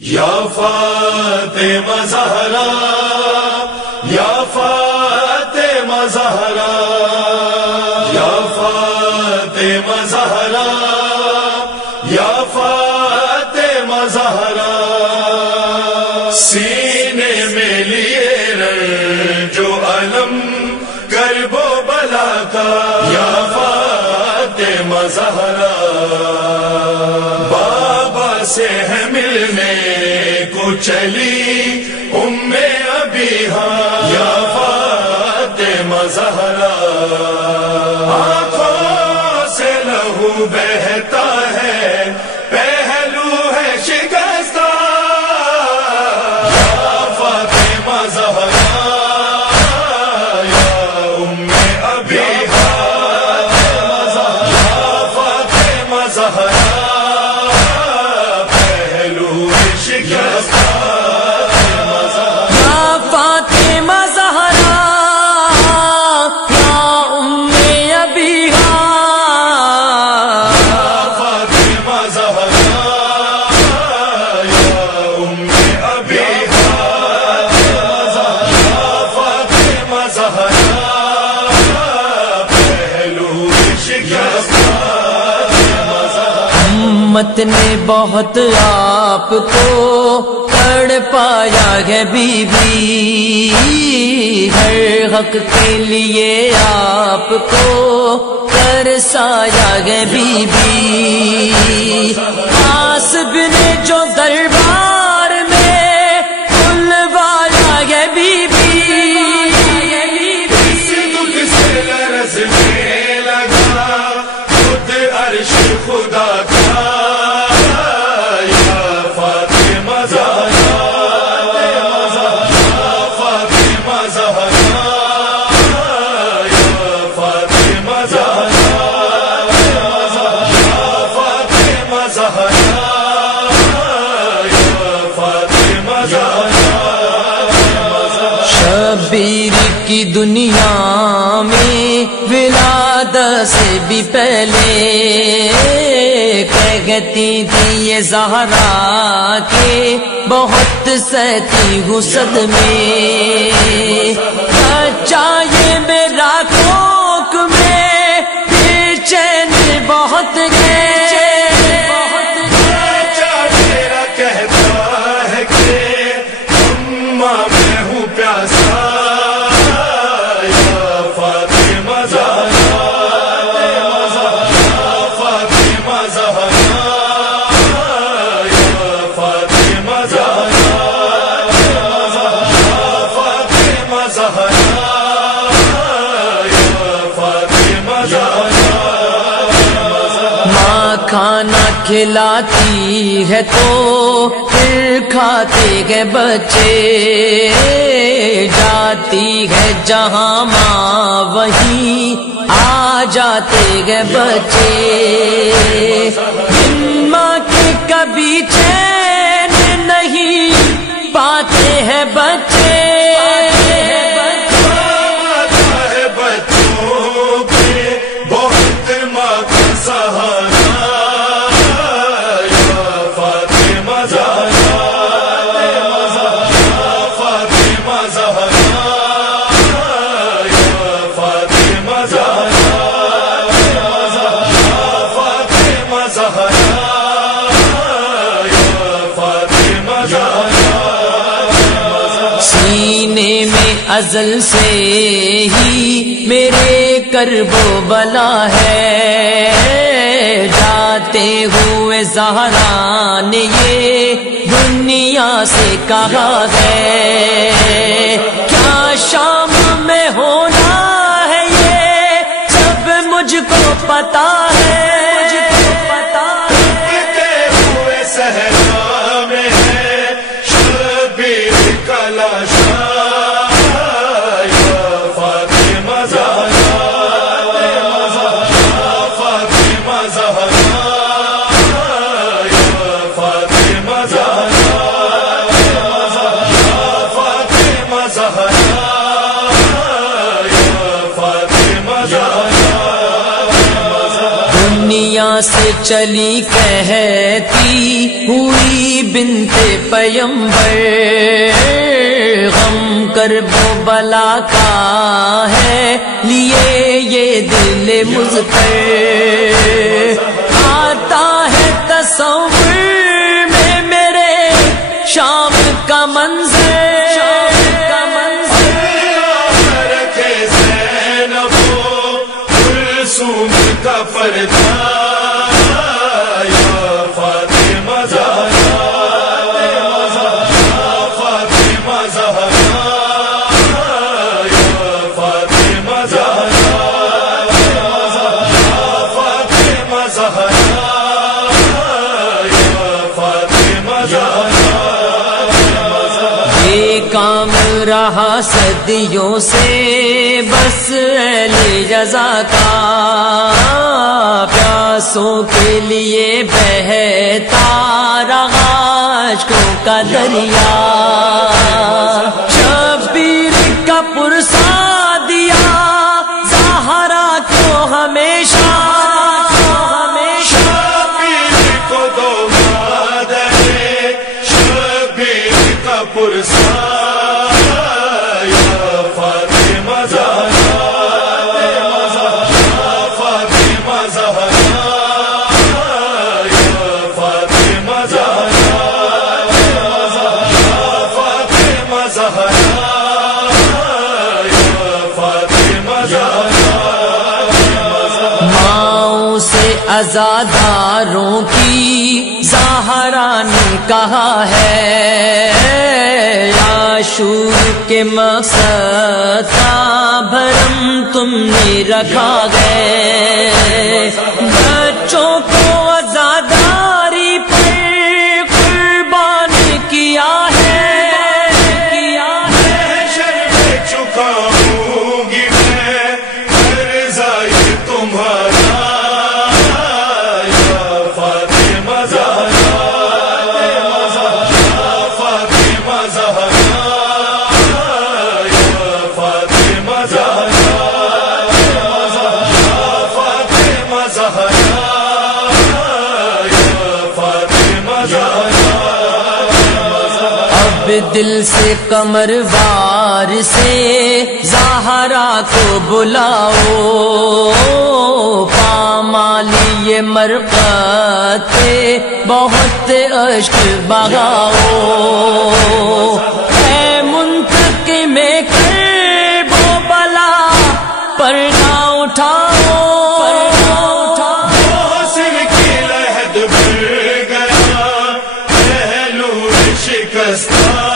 یا فاطمہ زہرا یا فاطمہ زہرا یا فاطمہ زہرا یا فاطمہ زہرا سینے میں لیے رنج و علم کرب و بلا کا یا فاطمہ زہرا بابا سے ہے ملنے کو چلی ام ابیہا یا فاطمہ زہرا آنکھوں سے لہو بہتا ہے پہلو ہے شکستہ یا فاطمہ زہرا یا ام ابیہا یا فاطمہ زہرا امت نے بہت آپ کو تڑ پایا ہے بی بی، ہر حق کے لیے آپ کو ترسایا ہے بی بی، آصف نے جو دربار میں بلوایا ہے بی بی، سے لرزنے لگا خود عرش خدا کا یا فاطمہ زہرا یا فاطمہ زہرا یا فاطمہ زہرا یا فاطمہ زہرا یا فاطمہ زہرا شبیر کی دنیا میں ولادت سے بھی پہلے کہتی تھی یہ زہرا کے بہت سہتی ہوں صدمے، چاہیے میرا کوک میں پھر چین بہت گئے، تیرا کہتا ہے کہ اماں میں ہوں پیاسا یا فاطمہ زہرا یا فاطمہ زہرا یا فاطمہ زہرا یا فاطمہ زہرا یا فاطمہ زہرا ماں کھانا کھلاتی ہے تو پھر کھاتے ہیں بچے، جاتی ہے جہاں ماں وہیں آ جاتے ہیں بچے، ماں کے کبھی چین نہیں پاتے ہیں بچے، بچوں کے بہت ماں کا سہارا یا فاطمہ زہرا یا فاطمہ زہرا یا فاطمہ زہرا یا فاطمہ زہرا یا فاطمہ زہرا سینے میں ازل سے ہی میرے کرب و بلا ہے، جاتے ہوئے زہرا نے یہ دنیا سے کہا ہے، کیا شام میں ہونا ہے یہ سب مجھ کو پتا ہے، ہوئے صحرا میں ہے شبیر کا لاشا یا فاطمہ زہرا یا فاطمہ زہرا یا فاطمہ زہرا یا فاطمہ زہرا یا فاطمہ زہرا دنیا سے چلی کہتی ہوئی بنت پیمبر، غم کرب و بلا کا ہے لیے یہ دل مضطر، آتا ہے تصور میں میرے شام کا منظر، رکھے زینب و کلثوم کا پردہ، یا فاطمہ زہرا، یا فاطمہ زہرا، یا فاطمہ زہرا، یا فاطمہ زہرا، یا فاطمہ زہرا۔ یہ کام رہا صدیوں سے بس اہل جزا کا، پیاسوں کے لیے بہتا رہا عشقوں کا دریا، شبیر کا پرسا دیا زہرا کو ہمیشہ، شبیر کو دو مادرے، شبیر کا پرسا، یا فاطمہ زہرا، یا فاطمہ زہرا، یا فاطمہ زہرا، یا فاطمہ زہرا، یا فاطمہ زہرا۔ ماؤں سے عزاداروں کی زہرا نے کہا ہے، عاشور کے مقصد کا بھرم تم نے رکھا گئے، بچوں کو عزاداری پر قربان کیا ہے، چکاؤں گی میں قرضہ یہ تمہارا، یا فاطمہ زہرا، یا فاطمہ زہرا، یا فاطمہ زہرا، یا فاطمہ زہرا، یا فاطمہ زہرا۔ اب دل سے قمر وار سے زہرا کو بلاؤ، پامالی یہ مرقد پہ بہت اشک بہاؤ، اے منتقم کرب و بلا پردہ اٹھاؤ، حسن کی لہد بھر گیا، پہلو شکستہ،